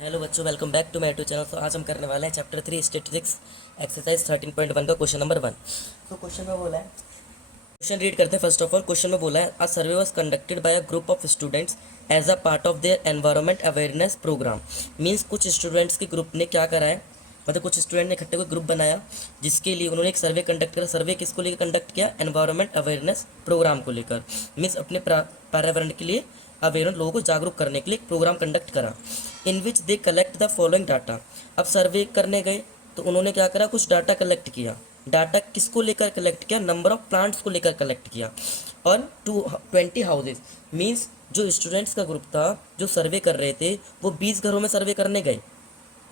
Hello बच्चों, welcome back to my YouTube channel. तो आज हम करने वाले हैं चैप्टर 3 स्टैटिस्टिक्स एक्सरसाइज 13.1 का क्वेश्चन नंबर 1। तो क्वेश्चन में बोला है, क्वेश्चन रीड करते हैं। फर्स्ट ऑफ ऑल क्वेश्चन में बोला है, a survey was conducted by a group of students as a part of their environment awareness programme. Means कुछ स्टूडेंट्स के ग्रुप ने क्या करा है, मतलब कुछ स्टूडेंट ने इकट्ठे कोई ग्रुप बनाया जिसके लिए उन्होंने एक सर्वे कंडक्ट करा। सर्वे किसको लेकर कंडक्ट किया? एनवायरनमेंट अवेयरनेस प्रोग्राम को लेकर। मीन्स अपने पर्यावरण के लिए अवेयर लोगों को जागरूक करने के लिए एक प्रोग्राम कंडक्ट करा, in which they collect the following data. अब सर्वे करने गए तो उन्होंने क्या करा, कुछ डाटा कलेक्ट किया। डाटा किसको लेकर कलेक्ट किया? नंबर ऑफ प्लांट्स को लेकर कलेक्ट किया। और 20 हाउसेज, मीन्स जो स्टूडेंट्स का ग्रुप था जो सर्वे कर रहे थे वो 20 घरों में सर्वे करने गए।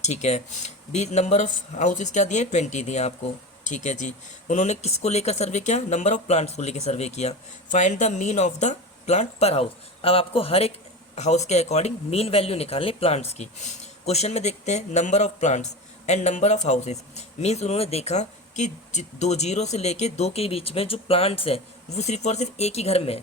ठीक है, 20 नंबर ऑफ हाउसेज क्या दिए? 20 दिए आपको। ठीक है जी। उन्होंने किसको लेकर सर्वे किया? नंबर ऑफ प्लांट्स को लेकर सर्वे किया। Find the mean of the plant पर हाउस। अब आपको हर एक हाउस के अकॉर्डिंग मीन वैल्यू निकालनी प्लांट्स की। क्वेश्चन में देखते हैं number of plants and number of houses. Means उन्होंने देखा कि 2 से लेके 2 के बीच में जो प्लांट्स हैं वो सिर्फ और सिर्फ एक ही घर में है।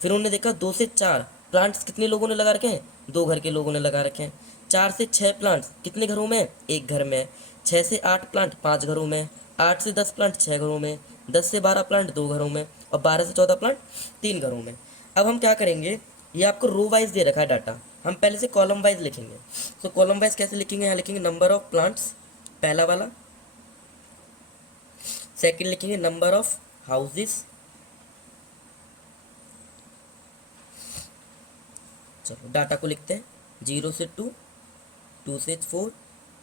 फिर उन्होंने देखा 2 से 4 प्लांट्स कितने लोगों ने लगा रखे हैं? 2 घर के लोगों ने लगा रखे हैं। 4 से 6 प्लांट्स कितने घरों में? एक घर में। 6 से 8 प्लांट 5 घरों में। 8 से 10 प्लांट 6 घरों में। 10 से 12 प्लांट 2 घरों में। और 12 से 14 प्लांट 3 घरों में। अब हम क्या करेंगे, ये आपको रो वाइज दे रखा है डाटा, हम पहले से कॉलम वाइज लिखेंगे। तो कॉलम वाइज कैसे लिखेंगे? यहाँ लिखेंगे नंबर ऑफ प्लांट्स, पहला वाला। सेकंड लिखेंगे नंबर ऑफ हाउसेस। चलो डाटा को लिखते हैं। 0 से 2, 2 से 4,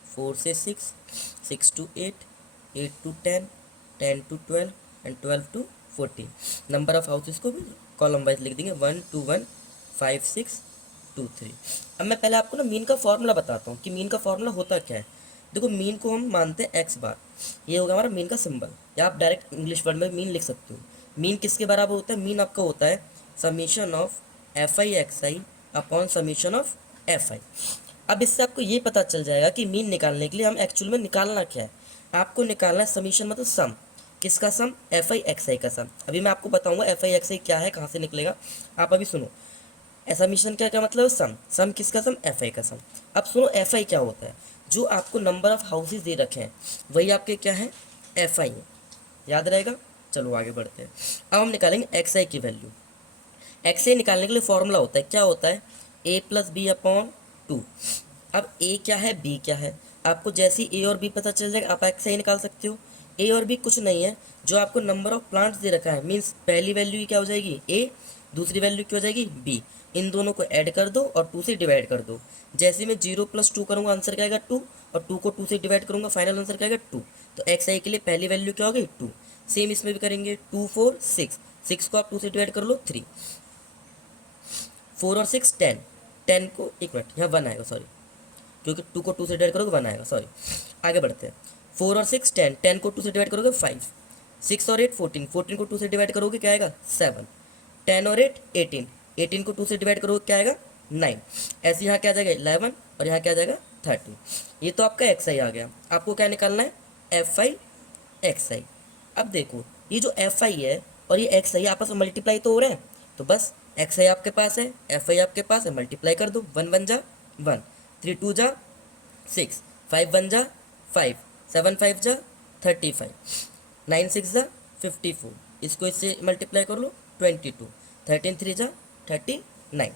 4 से 6, 6 to 8, 8 to 10, 10 to 12 and 12 to 14। Number of houses को भी कॉलम वाइज लिख देंगे, 1 2 1 5 6 2 3। अब मैं पहले आपको ना मीन का फॉर्मूला बताता हूँ कि मीन का फॉर्मूला होता क्या है। देखो, मीन को हम मानते हैं एक्स बार, ये होगा हमारा मीन का सिंबल, या आप डायरेक्ट इंग्लिश वर्ड में मीन लिख सकते हो। मीन किसके बराबर होता है? मीन आपका होता है summation of F I x I upon summation of F I. अब इससे आपको ये पता चल जाएगा कि मीन निकालने के लिए हम एक्चुअल में निकालना क्या है। आपको निकालना है समीशन, मतलब सम। किसका सम? एफ आई एक्स आई का सम। अभी मैं आपको बताऊंगा एफ आई एक्स आई क्या है, कहाँ से निकलेगा। आप अभी सुनो, समीशन क्या क्या मतलब? सम। सम किसका सम? एफ आई का सम। अब सुनो एफ आई क्या होता है। जो आपको नंबर ऑफ हाउसेज दे रखे हैं वही आपके क्या है? एफ आई है। याद रहेगा। चलो आगे बढ़ते हैं। अब हम निकालेंगे एक्स आई की वैल्यू। एक्स आई निकालने के लिए फॉर्मूला होता है, क्या होता है? ए प्लस बी अपॉन 2। अब ए क्या है, बी क्या है, आपको जैसे ही ए और बी पता चल जाएगा आप एक्स आई निकाल सकते हो। ए और बी कुछ नहीं है, जो आपको नंबर ऑफ प्लांट्स दे रखा है, मीन्स पहली वैल्यू क्या हो जाएगी? ए, दूसरी वैल्यू क्या हो जाएगी? बी। इन दोनों को ऐड कर दो और 2 से डिवाइड कर दो। जैसे मैं 0 + 2 करूँगा आंसर क्या आएगा? 2। और 2 को 2 से डिवाइड करूँगा, फाइनल आंसर क्या आएगा? 2। तो एक्स आई के लिए पहली वैल्यू क्या होगी? 2। सेम इसमें भी करेंगे, 2 4 6, 6 को आप 2 से डिवाइड कर लो, 3। 4 और 6 10, 10 को एक मिनट यहाँ 1 आएगा, सॉरी, क्योंकि 2 को 2 से डिवाइड करोगे 1 आएगा, सॉरी। आगे बढ़ते हैं। 4 और 6 10, 10 को 2 से डिवाइड करोगे 5। 6 और 8 14, 14 को 2 से डिवाइड करोगे क्या आएगा? 7। 10 और 8 18, 18 को 2 से डिवाइड करोगे क्या आएगा? 9। ऐसे यहाँ क्या आ जाएगा? 11। और यहाँ क्या आ जाएगा? 13। ये तो आपका एक्स आई आ गया। आपको क्या निकालना है? एफ आई एक्स आई। अब देखो, ये जो एफ आई है और ये एक्स आई आपस में मल्टीप्लाई तो हो रहे हैं, तो बस एक्स आई आपके पास है, एफ आई आपके पास है, मल्टीप्लाई कर दो। 1 1 जा 1, 3 2 जा 6, 5 1 जा 5, 7 5 जा 35, 9 6 जा 54। इसको इससे मल्टीप्लाई कर लो, 22, 13 3 जा 39।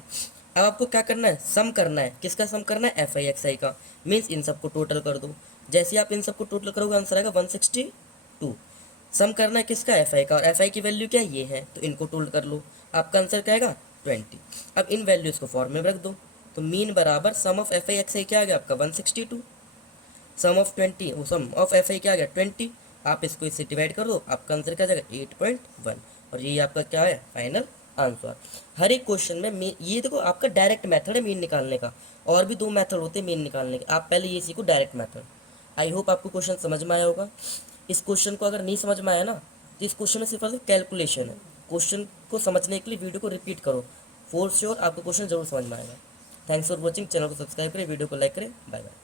अब आपको क्या करना है? सम करना है। किसका सम करना है? एफ आई एक्स आई का। मीन्स इन सबको टोटल कर दो। जैसे आप इन सबको टोटल करोगे आंसर आएगा 162। सम करना है किसका? एफ आई का। और एफ आई की वैल्यू क्या है? ये है, तो इनको टोटल कर लो। आपका आंसर क्या आएगा? 20। अब इन वैल्यूज़ को फॉर्म में रख दो। तो मीन बराबर सम ऑफ एफ आई एक्स आई क्या आ गया आपका? 162। सम ऑफ 20, वो सम ऑफ एफ आई क्या आ गया? 20। आप इसको इससे डिवाइड कर दो, आपका आंसर क्या आ जाएगा? 8.1। और ये आपका क्या है? Final answer. हर एक क्वेश्चन में ये देखो आपका डायरेक्ट मेथड है मीन निकालने का। और भी 2 मेथड होते हैं मीन निकालने के, आप पहले ये सीखो डायरेक्ट मेथड। आई होप आपको क्वेश्चन समझ में आया होगा। इस क्वेश्चन को अगर नहीं समझ में आया ना, तो इस क्वेश्चन में सिर्फ और सिर्फ कैलकुलेशन है। क्वेश्चन को समझने के लिए वीडियो को रिपीट करो, फॉर श्योर आपको क्वेश्चन जरूर समझ में आएगा। Thanks for watching. चैनल को सब्सक्राइब करें, वीडियो को लाइक करें। Bye bye.